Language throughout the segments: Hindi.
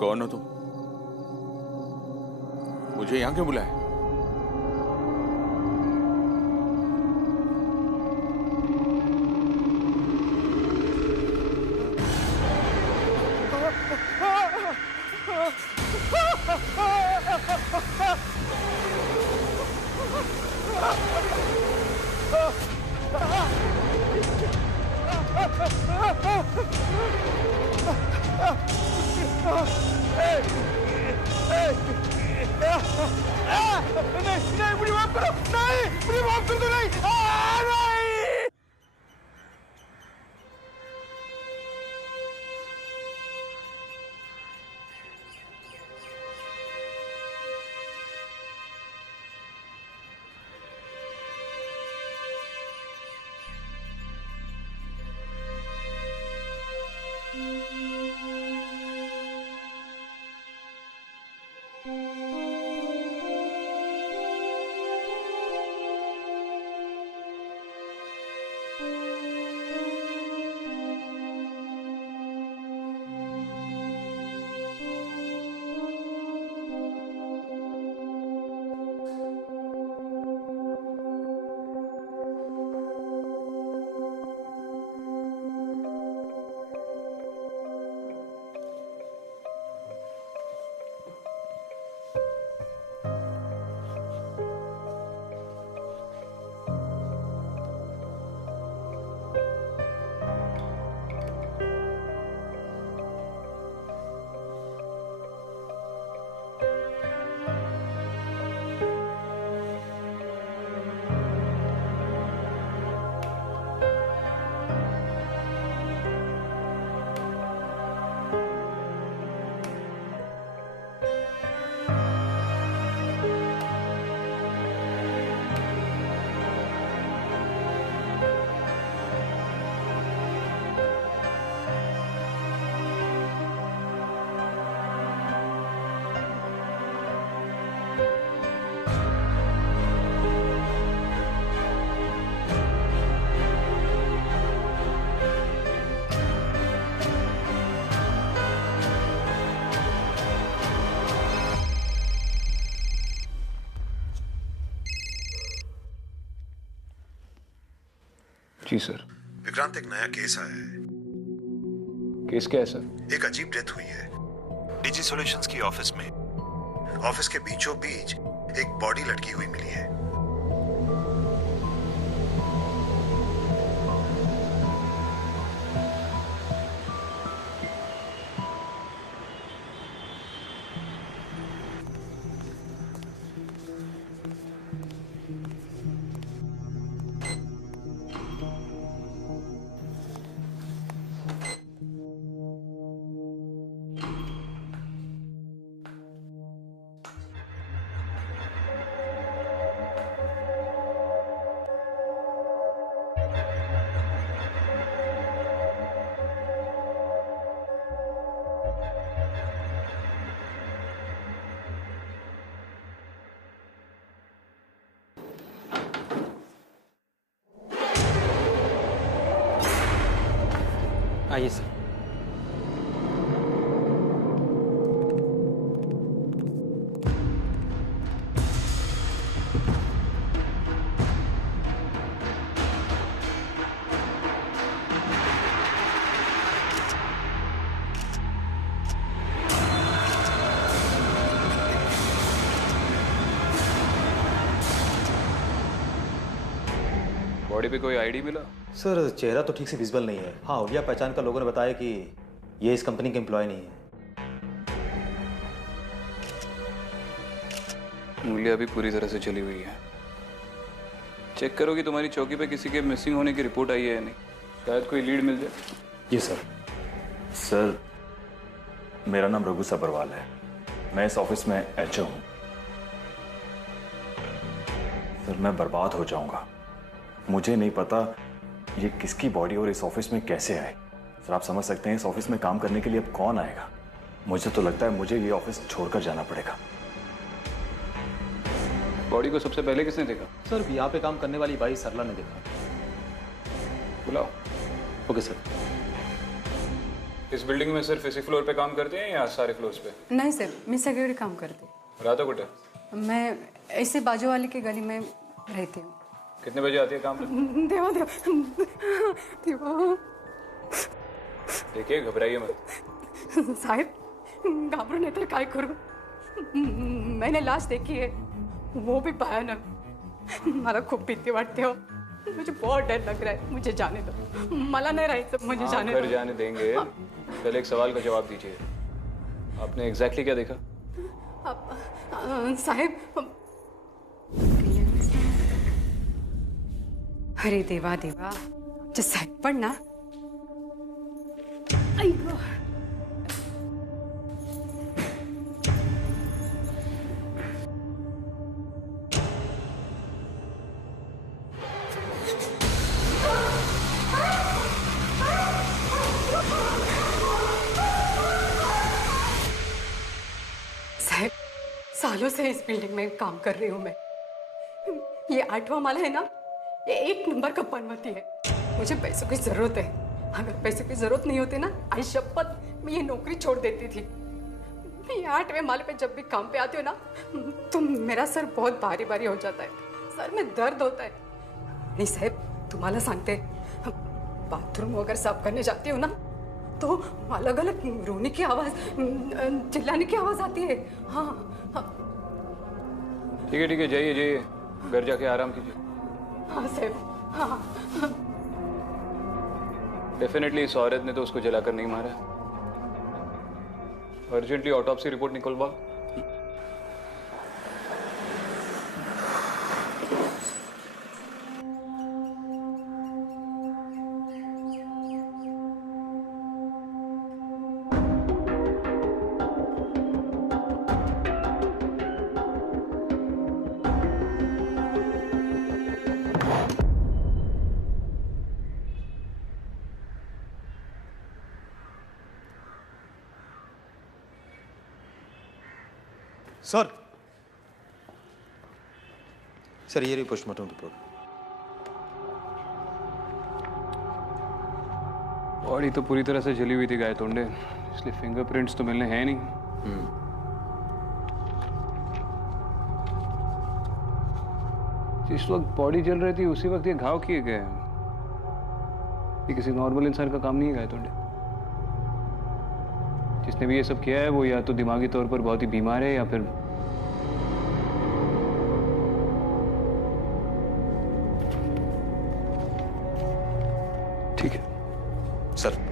कौन हो तुम? मुझे यहां क्यों बुलाया? नहीं, मुझे माफ करो। नहीं, मुझे माफ कर दो। नहीं, नहीं। जी सर। विक्रांत, एक नया केस आया है। केस क्या है सर? एक अजीब डेथ हुई है डीजी सॉल्यूशंस की ऑफिस में। ऑफिस के बीचों बीच एक बॉडी लटकी हुई मिली है। आइए सर। बॉडी पे कोई आईडी मिला? सर, चेहरा तो ठीक से विजिबल नहीं है। हाँ, हुलिया पहचान का लोगों ने बताया कि ये इस कंपनी के एम्प्लॉय नहीं है। हुलिया भी पूरी तरह से चली हुई है। चेक करो कि तुम्हारी चौकी पे किसी के मिसिंग होने की रिपोर्ट आई है या नहीं। शायद कोई लीड मिल जाए। जी सर। सर, मेरा नाम रघु सब्रवाल है। मैं इस ऑफिस में एचओ हूँ। सर, मैं बर्बाद हो जाऊंगा। मुझे नहीं पता ये किसकी बॉडी और इस ऑफिस में कैसे आए। सर, आप समझ सकते हैं इस ऑफिस में काम करने के लिए अब कौन आएगा। मुझे तो लगता है मुझे ये ऑफिस छोड़कर जाना पड़ेगा। बॉडी को सबसे पहले किसने देखा? सर, यहाँ पे काम करने वाली बाई सरला ने देखा। बुलाओ। Okay sir. इस बिल्डिंग में सिर्फ इसी फ्लोर पे काम करते हैं या सारे फ्लोर्स पे? नाही सर, मी सगळीकडे काम करते. राहता कुठे? मैं ऐसे बाजू वाले की गली में रहती हूँ. कितने बजे आती है काम पे? देवा देवा देवा देखिए घबराइए मत. साहेब घाबरून येते काय करूं. मैंने लाश देखी है, वो भी भयानक. मला खूप भीती वाटते हो. मुझे बहुत डर लग रहा है. मुझे जाने दो. मला नहीं रहायचं. मुझे जाने घर दो. जाने देंगे. पहले एक सवाल का जवाब दीजिए. आपने एग्जैक्टली क्या देखा? साहेब अरे देवा देवा जे साहेब पण ना. आई गं. साहब सालों से इस बिल्डिंग में काम कर रही हूँ मैं. ये 8वां माला है ना, ये 1 नंबर का पनवती है. मुझे पैसों की जरूरत है. अगर पैसों की जरूरत नहीं होती ना, आई शपथ मैं ये नौकरी छोड़ देती थी. मैं 8वें माले पे जब भी काम पे आती हूँ ना, तो मेरा सर बहुत भारी भारी हो जाता है. सर में दर्द होता है. नहीं साहब तुम्हाला सांगते, बाथरूम वगैरह साफ करने जाती हूँ ना, तो अलग अलग रोने की आवाज, चिल्लाने की आवाज आती है. हाँ ठीक है जाइए जाइए, घर जाके आराम कीजिए. हाँ साहब. हाँ डेफिनेटली इस औरत ने तो उसको जलाकर नहीं मारा. अर्जेंटली ऑटोप्सी रिपोर्ट निकलवा. सर सर ये रही पोस्टमार्टम रिपोर्ट. बॉडी तो पूरी तरह से जली हुई थी गाय तोंडे, इसलिए फिंगरप्रिंट्स तो मिलने हैं नहीं. जिस वक्त बॉडी जल रही थी उसी वक्त ये घाव किए गए. ये किसी नॉर्मल इंसान का काम नहीं है गाय तोंडे. जिसने भी ये सब किया है वो या तो दिमागी तौर पर बहुत ही बीमार है या फिर ठीक है. Sir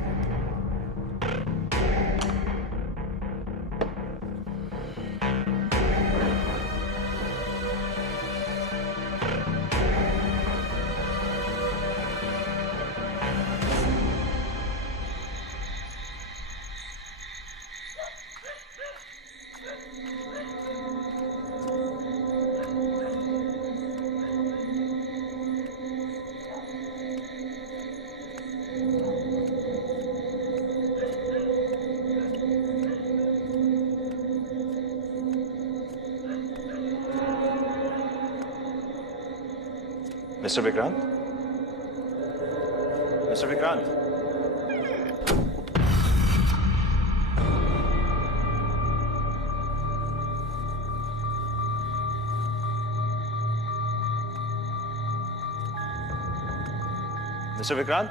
mister Vikrant, mister Vikrant, mister Vikrant,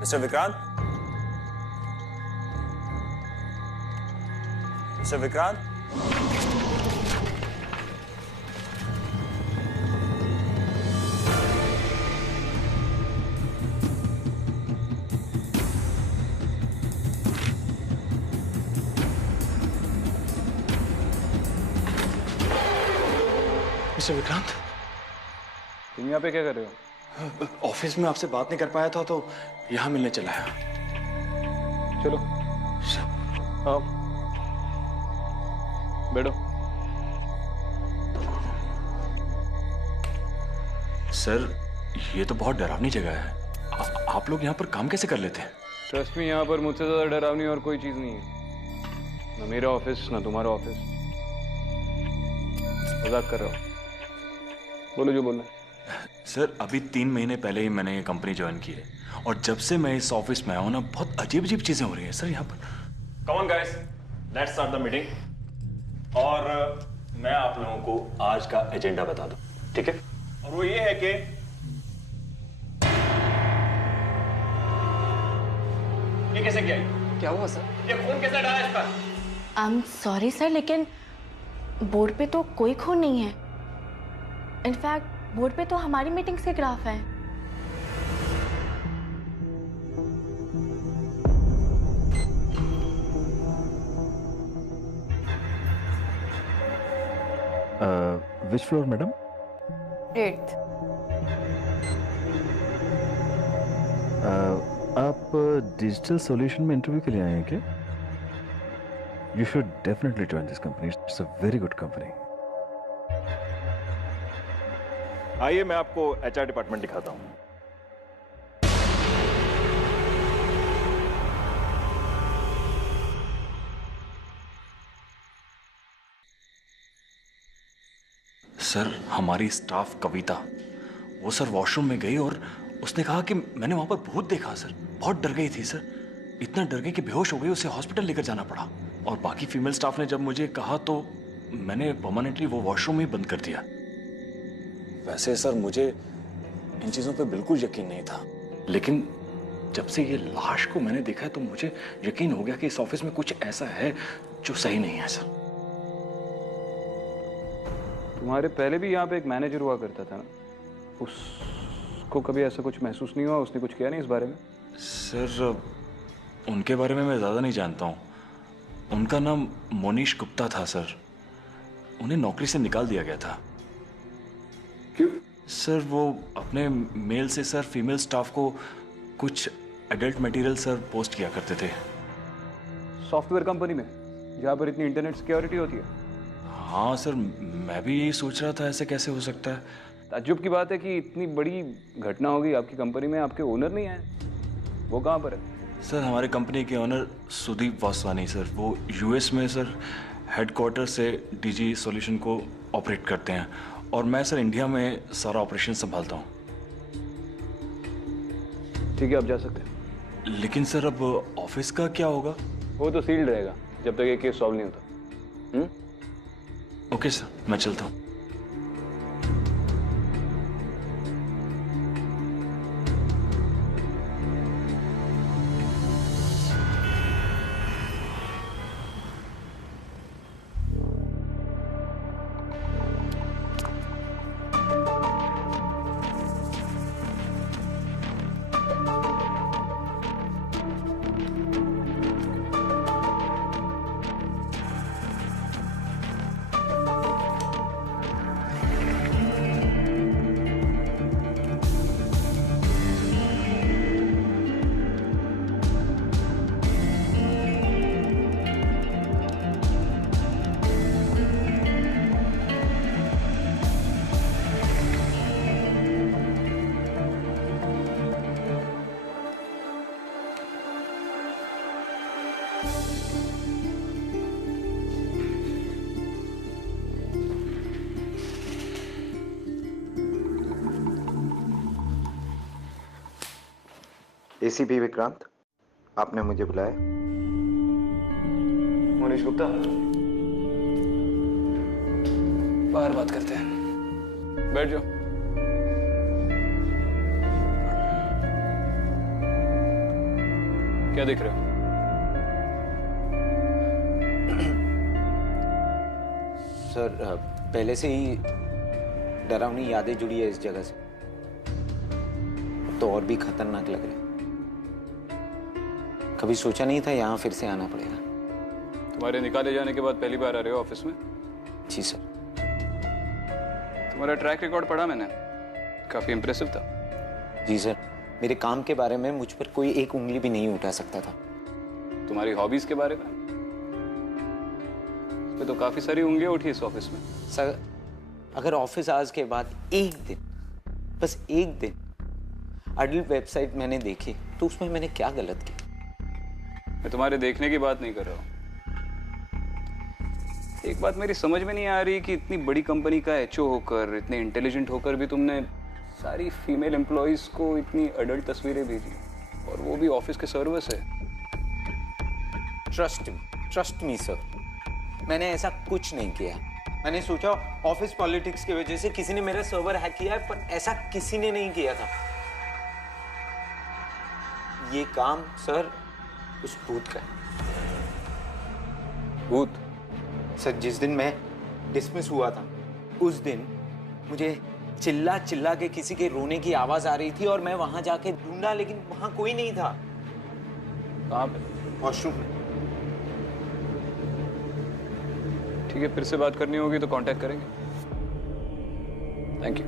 mister Vikrant, mister Vikrant. Mister Vikrant, तुम यहाँ पे क्या कर रहे हो? ऑफिस में आपसे बात नहीं कर पाया था तो यहाँ मिलने चला आया. चलो आओ बैठो. सर ये तो बहुत डरावनी जगह है. आप लोग यहाँ पर काम कैसे कर लेते हैं? ट्रस्ट में यहाँ पर मुझसे ज्यादा डरावनी और कोई चीज नहीं है. ना मेरा ऑफिस ना तुम्हारा ऑफिस. मजाक कर रहा हूँ. बोलो जो बोलना है. सर अभी 3 महीने पहले ही मैंने ये कंपनी ज्वाइन की है और जब से मैं इस ऑफिस में आया हूं ना बहुत अजीब अजीब चीजें हो रही हैं सर यहाँ पर। Come on guys, let's start the meeting. और मैं आप लोगों को आज का एजेंडा बता दूं, ठीक है? और वो ये है कि ये कैसे किया? क्या हुआ सर? ये खून कैसे डाला इस पर? आई एम सॉरी सर, लेकिन बोर्ड पे तो कोई खून नहीं है। इनफैक्ट बोर्ड पे तो हमारी मीटिंग से ग्राफ है। विच फ्लोर मैडम? 8th। आप डिजिटल सॉल्यूशन में इंटरव्यू के लिए आए हैं क्या? You should definitely join this company, it's a very good company. आइए मैं आपको एचआर डिपार्टमेंट दिखाता हूं। सर हमारी स्टाफ कविता, वो सर वॉशरूम में गई और उसने कहा कि मैंने वहां पर भूत देखा सर। बहुत डर गई थी सर, इतना डर गई कि बेहोश हो गई, उसे हॉस्पिटल लेकर जाना पड़ा। और बाकी फीमेल स्टाफ ने जब मुझे कहा तो मैंने परमानेंटली वो वॉशरूम ही बंद कर दिया। वैसे सर मुझे इन चीजों पे बिल्कुल यकीन नहीं था, लेकिन जब से ये लाश को मैंने देखा है तो मुझे यकीन हो गया कि इस ऑफिस में कुछ ऐसा है जो सही नहीं है सर। तुम्हारे पहले भी यहाँ पे एक मैनेजर हुआ करता था ना, उसको कभी ऐसा कुछ महसूस नहीं हुआ? उसने कुछ किया नहीं इस बारे में? सर उनके बारे में मैं ज़्यादा नहीं जानता हूँ। उनका नाम मोनीश गुप्ता था सर। उन्हें नौकरी से निकाल दिया गया था। क्यों? सर वो अपने मेल से सर फीमेल स्टाफ को कुछ एडल्ट मटेरियल सर पोस्ट किया करते थे। सॉफ्टवेयर कंपनी में जहाँ पर इतनी इंटरनेट सिक्योरिटी होती है? हाँ सर, मैं भी यही सोच रहा था ऐसे कैसे हो सकता है। ताज्जुब की बात है कि इतनी बड़ी घटना हो गई आपकी कंपनी में, आपके ओनर नहीं आए। वो कहाँ पर है? सर हमारे कंपनी के ओनर सुदीप वासवानी सर, वो यूएस में सर हेडक्वार्टर से डीजी सॉल्यूशन को ऑपरेट करते हैं और मैं सर इंडिया में सारा ऑपरेशन संभालता हूँ। ठीक है, आप जा सकते हैं। लेकिन सर अब ऑफिस का क्या होगा? वो तो सील्ड रहेगा जब तक ये केस सॉल्व नहीं होता। ओके सर, मैं चलता हूँ। एसीपी विक्रांत, आपने मुझे बुलाया? मोनीश गुप्ता, बाहर बात करते हैं। बैठ जाओ। क्या देख रहे हो? सर पहले से ही डरावनी यादें जुड़ी है इस जगह से, तो और भी खतरनाक लग रहा है। कभी सोचा नहीं था यहाँ फिर से आना पड़ेगा। तुम्हारे निकाले जाने के बाद पहली बार आ रहे हो ऑफिस में? जी सर। तुम्हारा ट्रैक रिकॉर्ड पढ़ा मैंने, काफी इंप्रेसिव था। जी सर, मेरे काम के बारे में मुझ पर कोई एक उंगली भी नहीं उठा सकता था। तुम्हारी हॉबीज के बारे में पे तो काफी सारी उंगलियां उठी इस ऑफिस में। सर अगर ऑफिस आवर्स के बाद एक दिन, बस एक दिन अडल्ट वेबसाइट मैंने देखी तो उसमें मैंने क्या गलत किया? मैं तुम्हारे देखने की बात नहीं कर रहा हूँ। एक बात मेरी समझ में नहीं आ रही कि इतनी बड़ी कंपनी का एचओ होकर, इतने इंटेलिजेंट होकर भी तुमने सारी फीमेल एम्प्लॉयज को इतनी अडल्ट तस्वीरें भेजी, और वो भी ऑफिस के सर्वर से। ट्रस्ट मी सर, मैंने ऐसा कुछ नहीं किया। मैंने सोचा ऑफिस पॉलिटिक्स की वजह से किसी ने मेरा सर्वर हैक किया है, पर ऐसा किसी ने नहीं किया था। ये काम सर उस भूत का है। भूत? सर, जिस दिन मैं डिसमिस हुआ था उस दिन मुझे चिल्ला चिल्ला के किसी के रोने की आवाज आ रही थी, और मैं वहां जाके ढूंढा, लेकिन वहां कोई नहीं था। कहाँ पे? वॉशरूम में। ठीक है, फिर से बात करनी होगी तो कांटेक्ट करेंगे। Thank you.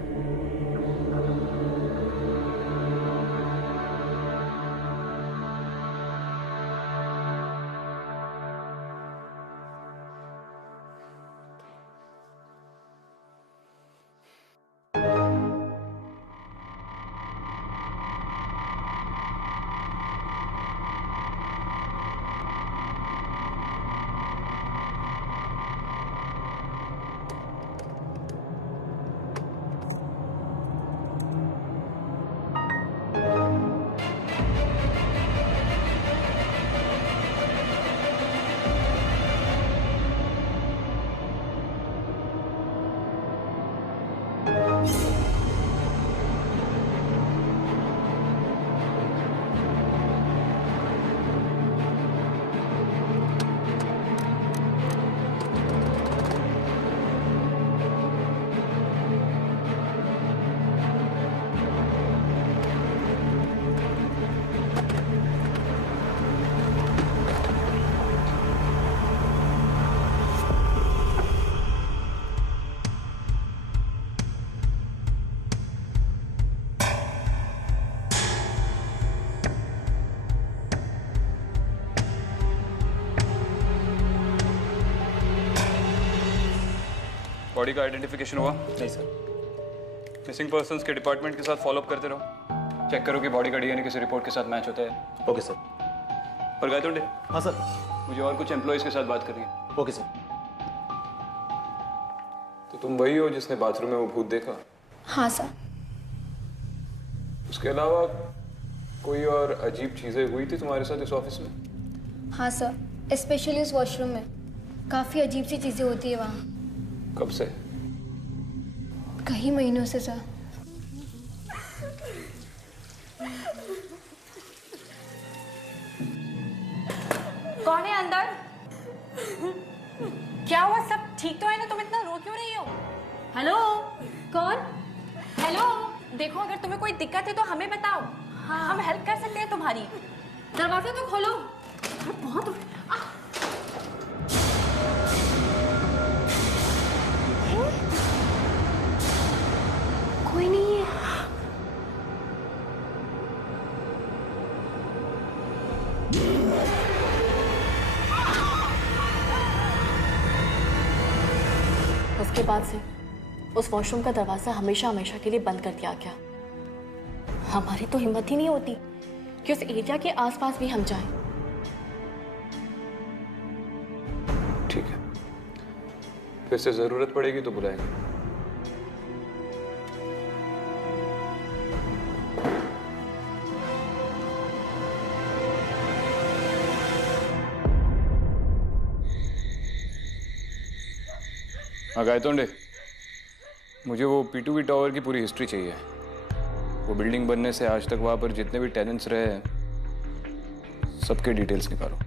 बॉडी का आइडेंटिफिकेशन हुआ? नहीं सर। मिसिंग पर्संस के डिपार्टमेंट के साथ फॉलोअप करते रहो। चेक करो कि बॉडी का डीएनए किसी रिपोर्ट के साथ मैच होता है। Okay sir. पर गायतोंडे। हाँ सर। मुझे और कुछ एम्प्लॉयज के साथ बात करनी है। Okay sir. तो तुम वही हो जिसने बाथरूम में वो भूत देखा? हाँ सर। उसके अलावा कोई और अजीब चीजें हुई थी तुम्हारे साथ इस ऑफिस में? हाँ सर, स्पेशली उस वॉशरूम में काफी अजीब सी चीजें होती है वहाँ। कब से? कई महीनों से सर। कौन है अंदर? क्या हुआ? सब ठीक तो है ना? तुम इतना रो क्यों रही हो? हेलो? कौन? हेलो, देखो अगर तुम्हें कोई दिक्कत है तो हमें बताओ। हाँ, हम हेल्प कर सकते हैं तुम्हारी। दरवाजा तो खोलो। बहुत कोई नहीं है। उसके बाद से उस वॉशरूम का दरवाजा हमेशा हमेशा के लिए बंद कर दिया गया। हमारी तो हिम्मत ही नहीं होती कि उस एरिया के आसपास भी हम जाएं। ठीक है, फिर से जरूरत पड़ेगी तो बुलाएंगे। हाँ गायतोंडे, मुझे वो P2V टावर की पूरी हिस्ट्री चाहिए। वो बिल्डिंग बनने से आज तक वहाँ पर जितने भी टेनेंट्स रहे हैं, सबके डिटेल्स निकालो।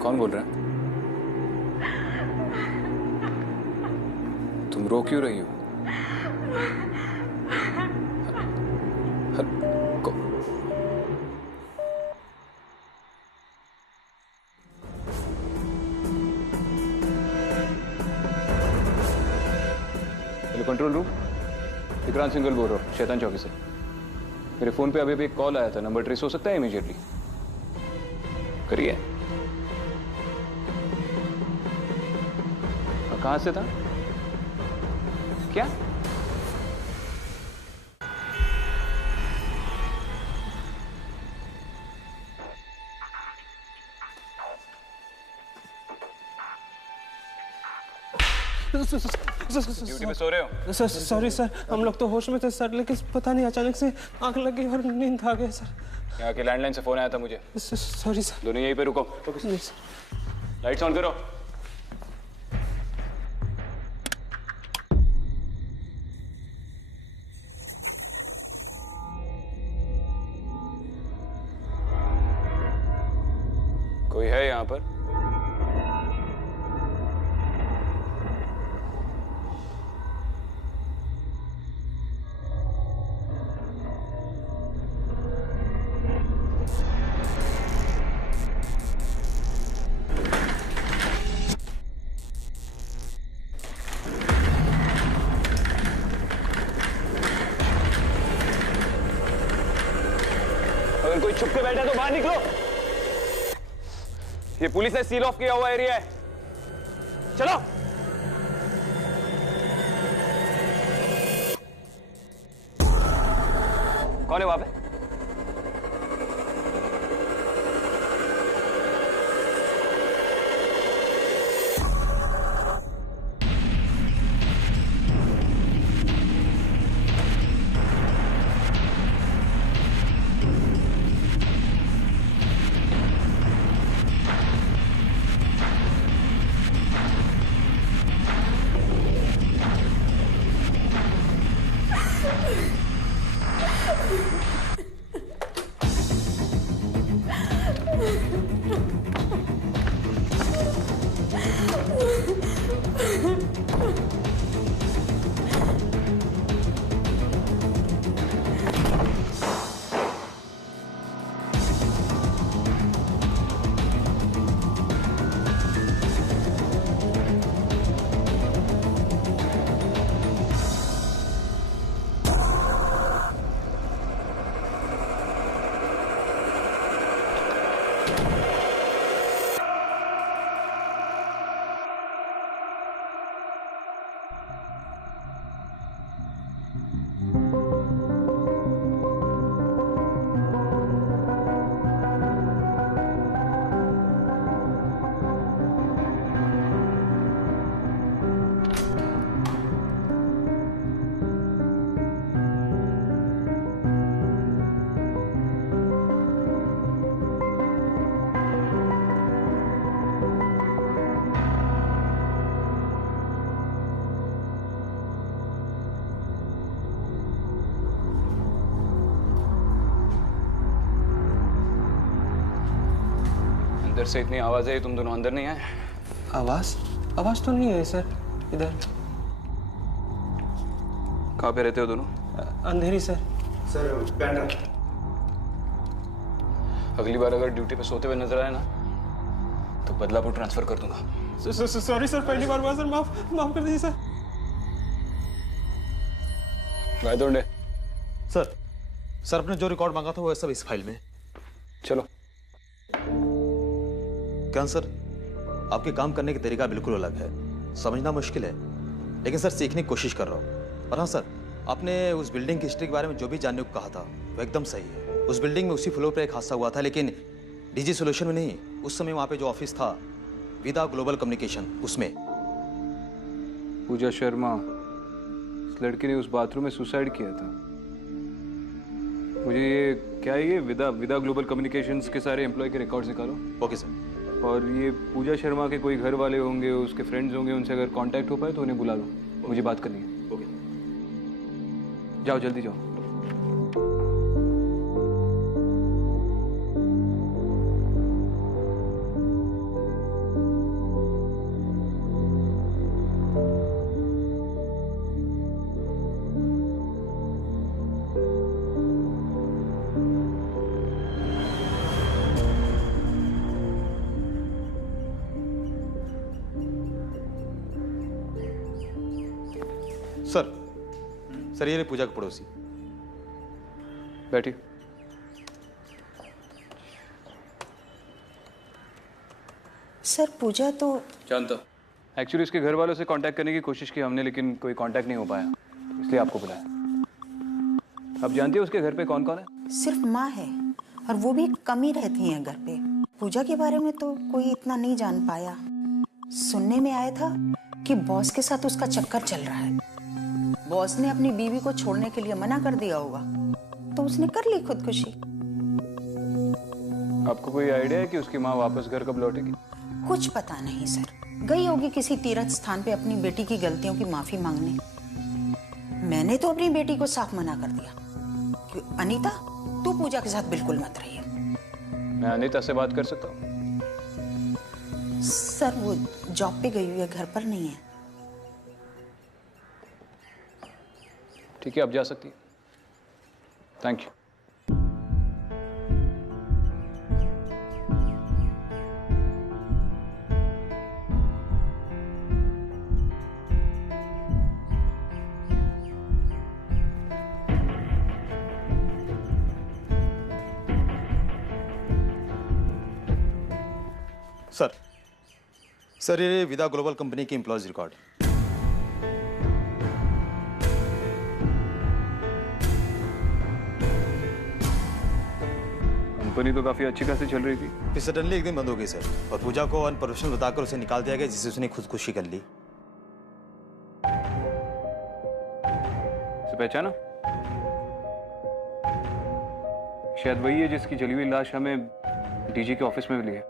कौन बोल रहा है? तुम रो क्यों रही हो? Hello control room, Vikrant Singhal बोल रहा हूँ शैतान चौकी से। मेरे फोन पे अभी भी एक कॉल आया था, नंबर ट्रेस हो सकता है इमीडिएटली? करिए। कहाँ से था? क्या? ड्यूटी पे सो रहे हो? सर सॉरी सर, हम लोग तो होश में थे सर, लेकिन पता नहीं अचानक से आंख लग गई और नींद आ गई सर। यहाँ के लैंडलाइन से फोन आया था मुझे। Sorry sir. दोनों यहीं पे रुको। लाइट्स ऑन करो। कोई है यहाँ पर? अगर कोई छुप के बैठा तो बाहर निकलो। ये पुलिस ने सील ऑफ किया हुआ एरिया है। चलो। कौन है वहां पे? अंदर से इतनी आवाज है, तुम दोनों अंदर नहीं आए? आवाज तो नहीं है सर इधर। कहाँ पे रहते हो दोनों? अंधेरी सर। सर बैंड्रा। अगली बार अगर ड्यूटी पे सोते हुए नजर आए ना तो बदलापुर ट्रांसफर कर दूंगा। सॉरी सर, पहली बार हुआ सर, माफ कर दीजिए सर। गायदोंडे। सर आपने जो रिकॉर्ड मांगा था वो सब इस फाइल में। चलो। क्या सर, आपके काम करने का तरीका बिल्कुल अलग है, समझना मुश्किल है, लेकिन सर सीखने की कोशिश कर रहा हूँ। और हाँ सर, आपने उस बिल्डिंग की हिस्ट्री के बारे में जो भी जानने को कहा था वो एकदम सही है। उस बिल्डिंग में उसी फ्लोर पर एक हादसा हुआ था, लेकिन डीजी सॉल्यूशन में नहीं। उस समय वहाँ पे जो ऑफिस था विदा ग्लोबल कम्युनिकेशन, उसमें। पूजा शर्मा, इस लड़की ने उस बाथरूम में सुसाइड किया था। मुझे ये क्या है, ये विदा ग्लोबल कम्युनिकेशंस के सारे एम्प्लॉय के रिकॉर्ड्स निकालो। Okay sir. और ये पूजा शर्मा के कोई घर वाले होंगे, उसके फ्रेंड्स होंगे, उनसे अगर कांटेक्ट हो पाए तो उन्हें बुला लो, मुझे बात करनी है। ओके। जाओ जल्दी जाओ। सर ये रही पूजा के पड़ोसी। बैठिए। सर पूजा तो जानता। एक्चुअली इसके घर वालों से कांटेक्ट करने की कोशिश की हमने, लेकिन कोई कांटेक्ट नहीं हो पाया, इसलिए आपको बुलाया। आप जानती हो उसके घर पे कौन कौन है? सिर्फ माँ है और वो भी कम ही रहती हैं घर पे। पूजा के बारे में तो कोई इतना नहीं जान पाया। सुनने में आया था कि बॉस के साथ उसका चक्कर चल रहा है। बॉस ने अपनी बीवी को छोड़ने के लिए मना कर दिया होगा, तो उसने कर ली खुदकुशी। आपको कोई आइडिया है कि उसकी माँ वापस घर कब लौटेगी? कुछ पता नहीं सर, गई होगी किसी तीर्थ स्थान पे अपनी बेटी की गलतियों की माफी मांगने। मैंने तो अपनी बेटी को साफ मना कर दिया कि अनीता तू पूजा के साथ बिल्कुल मत रहिए। मैं अनीता से बात कर सकता हूँ? सर वो जॉब पे गई हुई है, घर पर नहीं है। ठीक है, आप जा सकती हैं। Thank you. सर ये विदा ग्लोबल कंपनी की एम्प्लॉयज रिकॉर्ड। कंपनी तो काफी अच्छी खासी चल रही थी, फिर सडनली एक दिन बंद हो गई सर, और पूजा को अनप्रोफेशनल बताकर उसे निकाल दिया गया, जिससे उसने खुदकुशी कर ली। पहचाना? शायद वही है जिसकी जली हुई लाश हमें डीजी के ऑफिस में मिली है।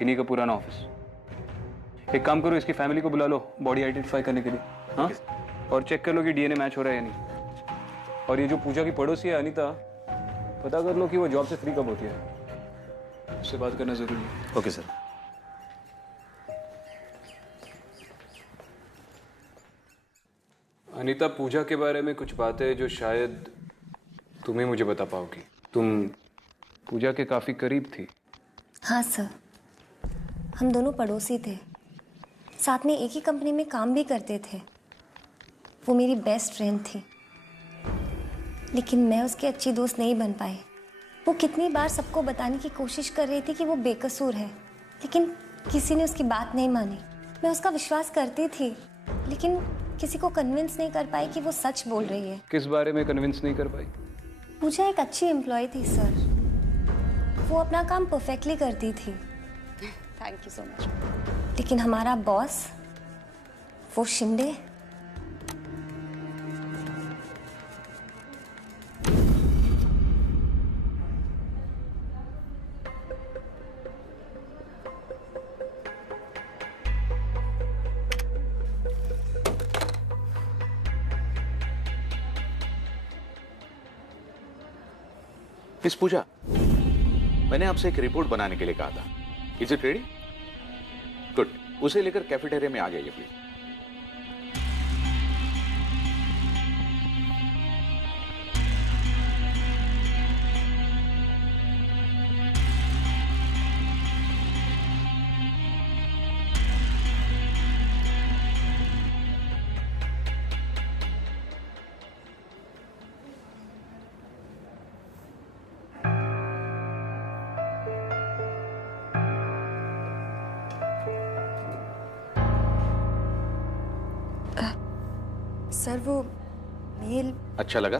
इन्हीं का पुराना ऑफिस। एक काम करो, इसकी फैमिली को बुला लो बॉडी आइडेंटिफाई करने के लिए, हाँ? और चेक कर लो कि डीएनए मैच हो रहा है या नहीं। और ये जो पूजा की पड़ोसी है अनीता, पता कर लो कि वो जॉब से फ्री कब होती है। उससे बात करना जरूरी है। Okay sir. अनीता, पूजा के बारे में कुछ बातें जो शायद तुम ही मुझे बता पाओगी। तुम पूजा के काफी करीब थी। हाँ सर, हम दोनों पड़ोसी थे, साथ में एक ही कंपनी में काम भी करते थे। वो मेरी बेस्ट फ्रेंड थी, लेकिन मैं उसकी अच्छी दोस्त नहीं बन पाई। वो कितनी बार सबको बताने की कोशिश कर रही थी कि वो बेकसूर है, लेकिन किसी ने उसकी बात नहीं मानी। मैं उसका विश्वास करती थी, लेकिन किसी को कन्विंस नहीं कर पाई कि वो सच बोल रही है। किस बारे में कन्विंस नहीं कर पाई? पूजा एक अच्छी एम्प्लॉय थी सर, वो अपना काम परफेक्टली करती थी। Thank you so much. लेकिन हमारा बॉस, वो शिंदे, मिस पूजा, मैंने आपसे एक रिपोर्ट बनाने के लिए कहा था। Is it ready? गुड, उसे लेकर कैफेटेरिया में आ जाइए प्लीज। सर वो मेल अच्छा लगा?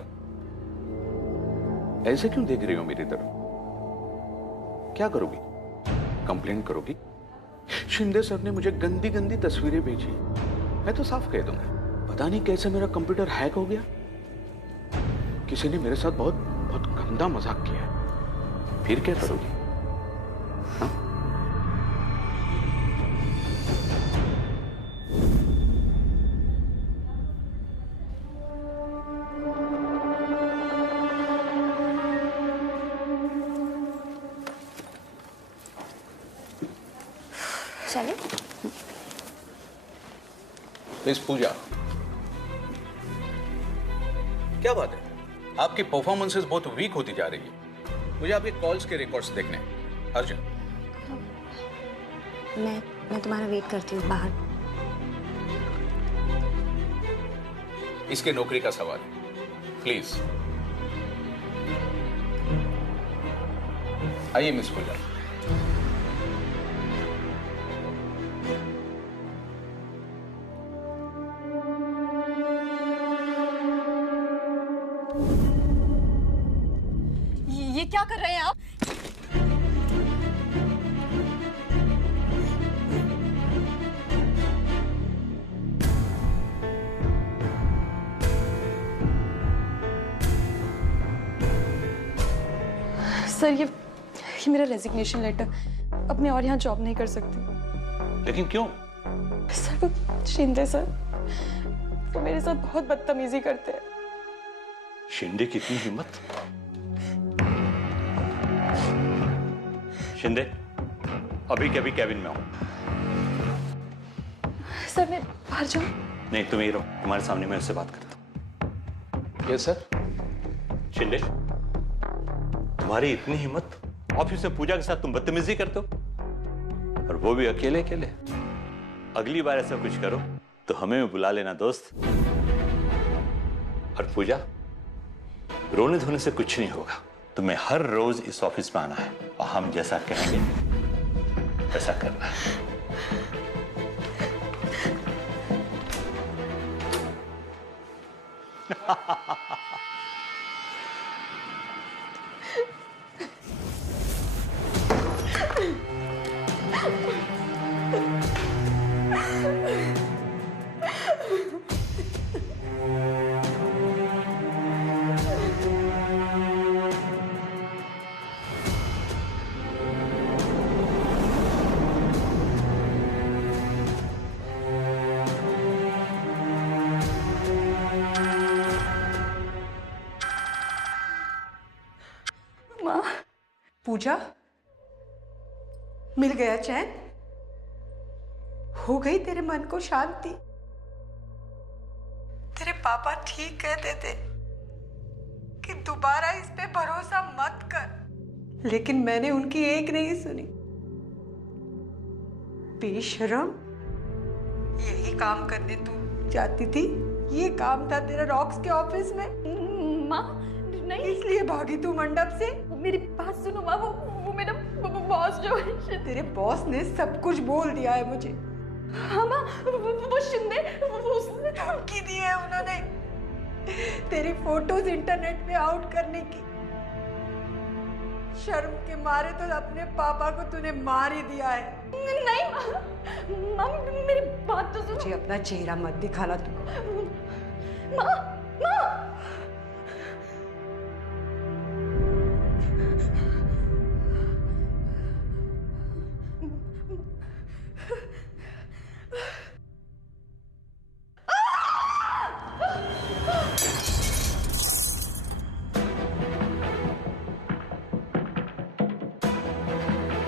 ऐसे क्यों देख रही हो मेरी तरफ? क्या करोगी? कंप्लेंट करोगी? शिंदे सर ने मुझे गंदी गंदी तस्वीरें भेजी। मैं तो साफ कह दूंगा, पता नहीं कैसे मेरा कंप्यूटर हैक हो गया। किसी ने मेरे साथ बहुत बहुत गंदा मजाक किया है। फिर क्या करोगी? हाँ? चले? मिस पूजा, क्या बात है? आपकी परफॉर्मेंसेस बहुत वीक होती जा रही है। मुझे आपके कॉल्स के रिकॉर्ड्स देखने हैं। अर्जुन, मैं तुम्हारा वेट करती हूँ बाहर। इसके नौकरी का सवाल है। प्लीज आइए मिस पूजा। ये क्या कर रहे हैं आप? सर ये मेरा रेजिग्नेशन लेटर। अब मैं और यहाँ जॉब नहीं कर सकती। लेकिन क्यों? सर वो शिंदे सर, वो मेरे साथ बहुत बदतमीजी करते हैं। शिंदे की इतनी हिम्मत? शिंदे अभी के अभी कैबिन में हूं। सर मैं बाहर जाऊं? नहीं तुम ही रहो, तुम्हारे सामने मैं उससे बात करता हूं। Yes sir. शिंदे तुम्हारी इतनी हिम्मत, ऑफिस में पूजा के साथ तुम बदतमीजी करते हो, और वो भी अकेले अकेले। अगली बार ऐसा कुछ करो तो हमें भी बुला लेना दोस्त। और पूजा, रोने धोने से कुछ नहीं होगा, तुम्हें हर रोज इस ऑफिस में आना है और हम जैसा कहेंगे वैसा करना है। पूजा, मिल गया चैन? हो गई तेरे मन को शांति? तेरे पापा ठीक कहते थे कि दोबारा इस पे भरोसा मत कर, लेकिन मैंने उनकी एक नहीं सुनी। बेशरम, यही काम करने तू जाती थी? ये काम था तेरा रॉक्स के ऑफिस में? माँ नहीं, इसलिए भागी तू मंडप से? मेरी बात सुनो माँ, वो मेरा बॉस जो है। तेरे बॉस ने सब कुछ बोल दिया है मुझे। हाँ माँ, वो शिंदे, उसने धमकी दी है उन्होंने तेरी फोटोज इंटरनेट पे आउट करने की। शर्म के मारे तो अपने पापा को तूने मार ही दिया है। नहीं माँ, मेरी बात तो सुनो। मुझे अपना चेहरा मत दिखाना तू। माँ, माँ।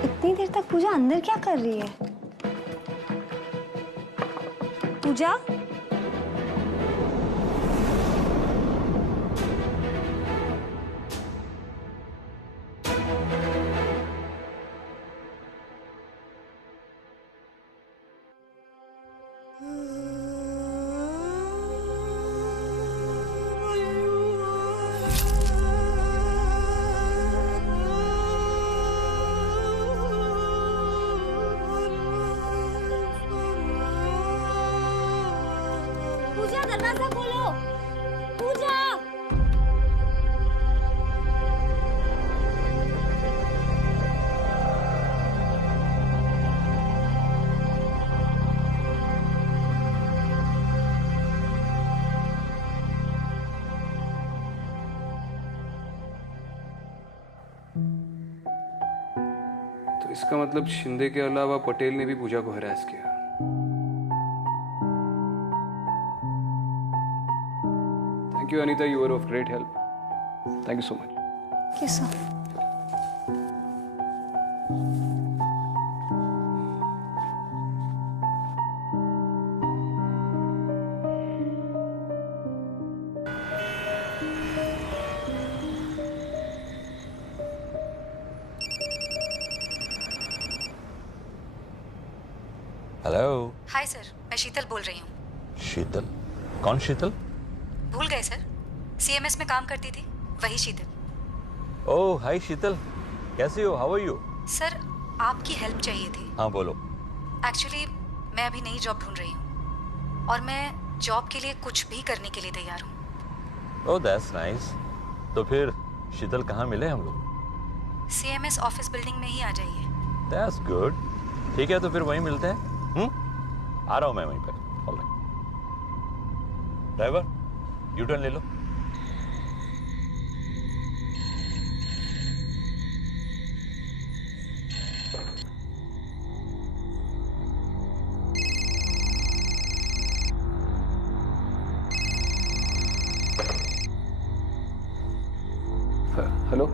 इतनी देर तक पूजा अंदर क्या कर रही है? पूजा? पूजा दरवाजा खोलो। पूजा। तो इसका मतलब शिंदे के अलावा पटेल ने भी पूजा को हरास किया। Thank you, Anita. You were of great help. Thank you so much. Yes, sir. Hello. Hi sir, मैं शीतल बोल रही हूँ। शीतल? कौन शीतल? भूल गए सर, CMS में काम करती थी, वही शीतल। ओह हाय शीतल, कैसी हो? How are you? सर आपकी हेल्प चाहिए थी। हाँ बोलो। एक्चुअली मैं अभी नई जॉब ढूंढ रही हूँ और मैं जॉब के लिए कुछ भी करने के लिए तैयार हूँ। Oh that's nice. तो फिर शीतल कहाँ मिले हम लोग? CMS ऑफिस बिल्डिंग में ही आ जाइए। That's good. ठीक है तो फिर वहीं मिलते हैं। आ रहा हूँ मैं वहीं पर। ऑलराइट। ड्राइवर यू टर्न ले लो। हेलो,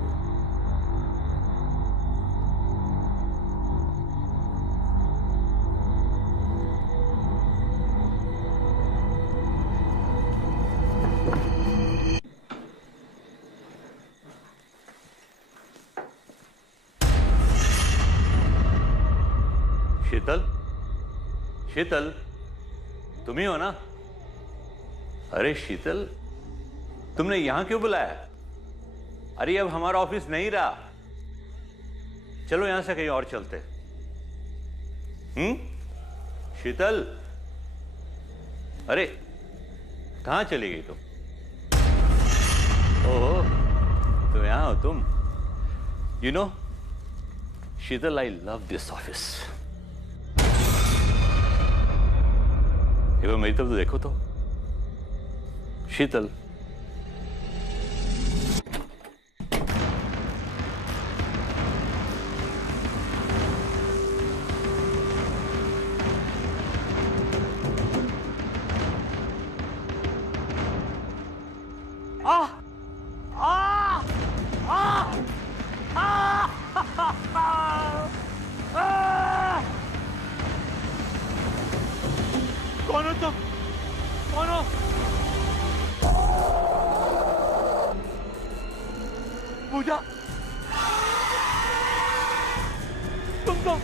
शीतल, शीतल तुम ही हो ना? अरे शीतल, तुमने यहां क्यों बुलाया? अरे अब हमारा ऑफिस नहीं रहा, चलो यहां से कहीं और चलते। शीतल, अरे कहां चली गई तुम? ओह तो यहां हो तुम। You know Sheetal, I love this office. मेरी तरफ तो देखो तो। शीतल, कौन हो तुम? कौन हो? पूजा, तुम तो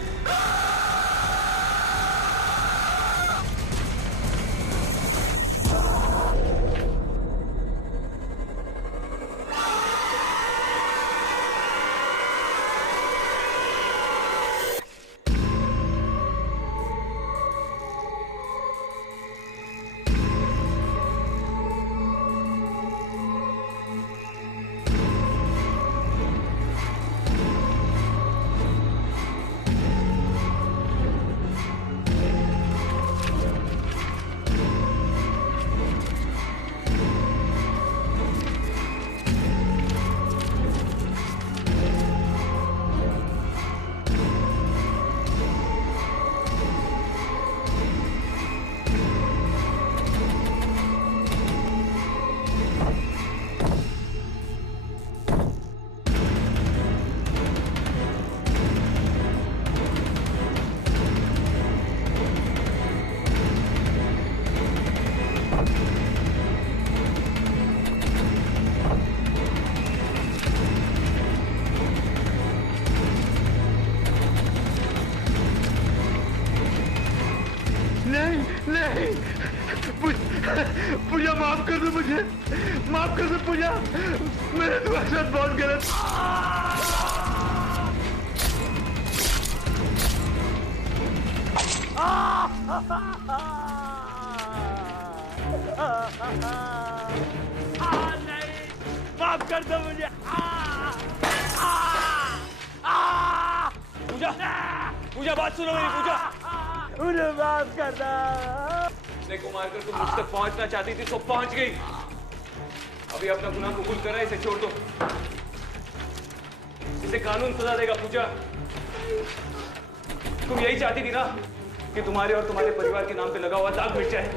नहीं, पूजा माफ कर दो मुझे, माफ कर दो पूजा, मेरे तुम्हारे साथ बहुत गलत। नहीं, माफ कर दो मुझे। पूजा, पूजा बात सुनो मेरी। पूजा मुझे माफ कर दो। देखो मारकर तुम मुझ तक पहुंचना चाहती थी तो पहुंच गई। अभी अपना गुनाह कबूल करा, इसे छोड़ दो। इसे कानून सजा देगा। पूजा, तुम यही चाहती थी ना कि तुम्हारे और तुम्हारे परिवार के नाम पे लगा हुआ दाग मिट जाए।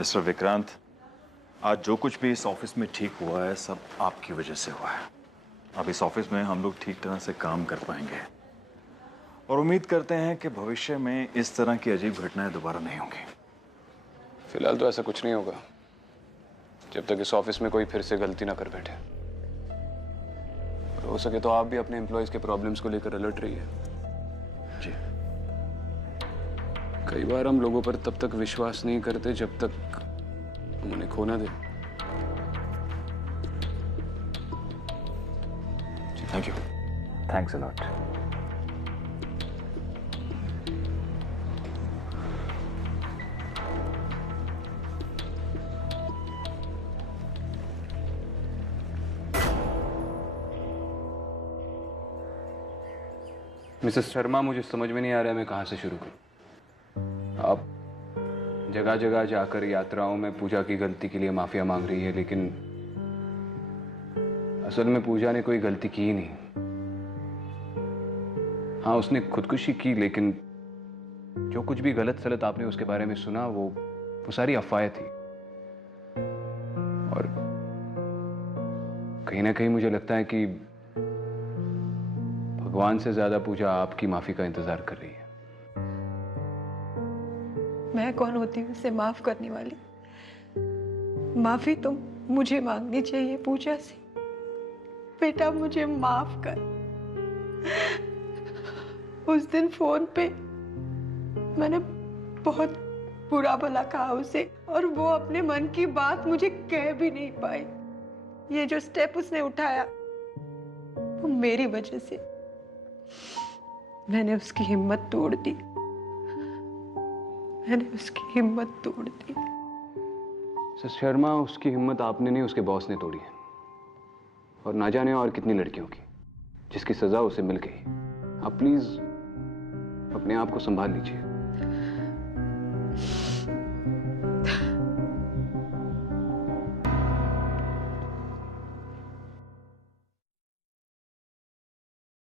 मिस्टर विक्रांत, आज जो कुछ भी इस ऑफिस में ठीक हुआ है सब आपकी वजह से हुआ है। अब इस ऑफिस में हम लोग ठीक तरह से काम कर पाएंगे और उम्मीद करते हैं कि भविष्य में इस तरह की अजीब घटनाएं दोबारा नहीं होंगी। फिलहाल तो ऐसा कुछ नहीं होगा जब तक इस ऑफिस में कोई फिर से गलती ना कर बैठे। और हो सके तो आप भी अपने एम्प्लॉयज के प्रॉब्लम्स को लेकर अलर्ट रहिए। जी। कई बार हम लोगों पर तब तक विश्वास नहीं करते जब तक हम उन्हें खो ना दें। Thank you. Thanks a lot. Mrs Sharma, मुझे समझ में नहीं आ रहा है मैं कहाँ से शुरू करूँ। आप जगह जगह जाकर यात्राओं में पूजा की गलती के लिए माफिया मांग रही है, लेकिन असल में पूजा ने कोई गलती की ही नहीं। हाँ, उसने खुदकुशी की, लेकिन जो कुछ भी गलत सलत आपने उसके बारे में सुना वो सारी अफवाहें थी। और कहीं ना कहीं मुझे लगता है कि भगवान से ज्यादा पूजा आपकी माफी का इंतजार कर रही है। मैं कौन होती हूँ उसे माफ करने वाली? माफी तो मुझे मांगनी चाहिए पूजा से। बेटा मुझे माफ कर। उस दिन फोन पे मैंने बहुत बुरा भला कहा उसे और वो अपने मन की बात मुझे कह भी नहीं पाई। ये जो स्टेप उसने उठाया वो मेरी वजह से। मैंने उसकी हिम्मत तोड़ दी। मैंने उसकी हिम्मत तोड़ दी। सर शर्मा, उसकी हिम्मत आपने नहीं उसके बॉस ने तोड़ी है। और ना जाने और कितनी लड़कियों की जिसकी सजा उसे मिल गई। आप प्लीज अपने आप को संभाल लीजिए।